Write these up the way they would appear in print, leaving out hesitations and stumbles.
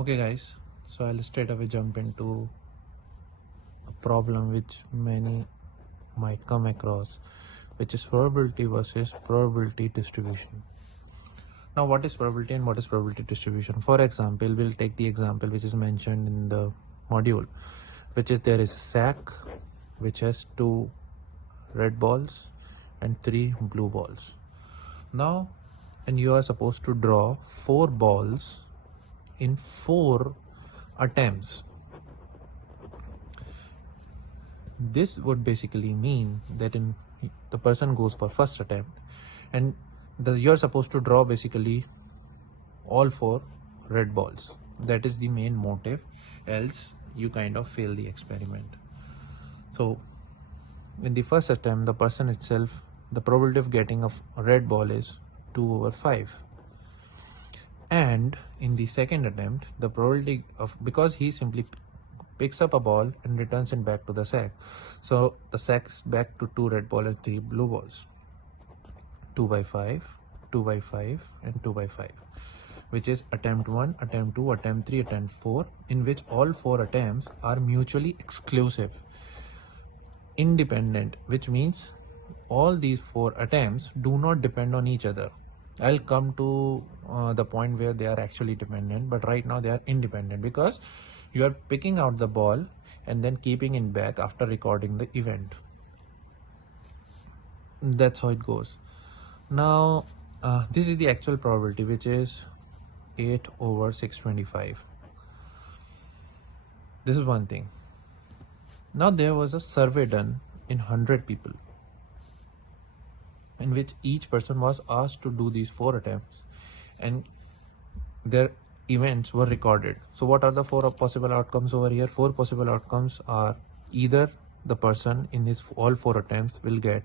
Okay guys, so I'll straight away jump into a problem which many might come across, which is probability versus probability distribution. Now what is probability and what is probability distribution? For example, we'll take the example which is mentioned in the module, which is there is a sack which has 2 red balls and 3 blue balls. Now, and you are supposed to draw 4 balls in 4 attempts. This would basically mean that the person goes for first attempt, and you're supposed to draw basically all 4 red balls. That is the main motive, else you kind of fail the experiment. So in the first attempt, the person itself, the probability of getting a red ball is 2/5. And in the second attempt, the probability of, because he simply picks up a ball and returns it back to the sack, so the sack's back to 2 red balls and 3 blue balls. 2/5, 2/5 and 2/5, which is attempt 1, attempt 2, attempt 3, attempt 4, in which all 4 attempts are mutually exclusive, independent, which means all these 4 attempts do not depend on each other. I'll come to the point where they are actually dependent, but right now they are independent because you are picking out the ball and then keeping it back after recording the event. That's how it goes. Now this is the actual probability, which is 8/625. This is one thing. Now there was a survey done in 100 people, in which each person was asked to do these 4 attempts and their events were recorded. So what are the 4 possible outcomes over here? 4 possible outcomes are either the person in his all 4 attempts will get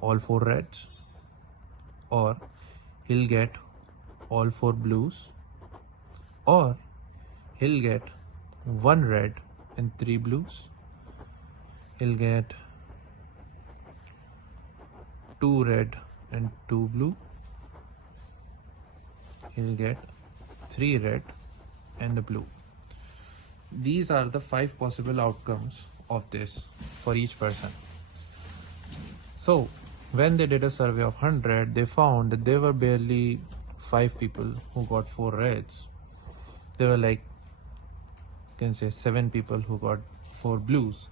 all 4 reds, or he'll get all 4 blues, or he'll get 1 red and 3 blues, he'll get 2 red and 2 blue, he'll get 3 red and a blue. These are the 5 possible outcomes of this for each person. So when they did a survey of 100, they found that there were barely 5 people who got 4 reds. There were like, you can say 7 people who got 4 blues.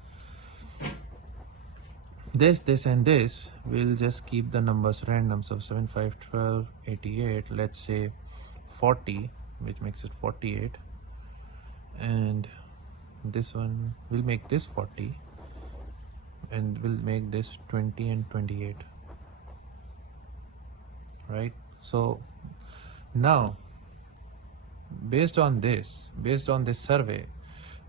This and this, we'll just keep the numbers random. So 7, 5, 12, 88, let's say 40, which makes it 48. And this one, we'll make this 40, and we'll make this 20 and 28. Right? So now, based on this survey,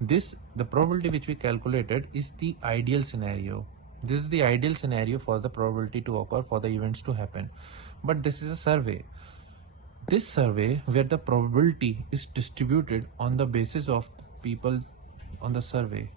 the probability which we calculated is the ideal scenario. This is the ideal scenario for the probability to occur, for the events to happen. But this is a survey. This survey, where the probability is distributed on the basis of the people on the survey,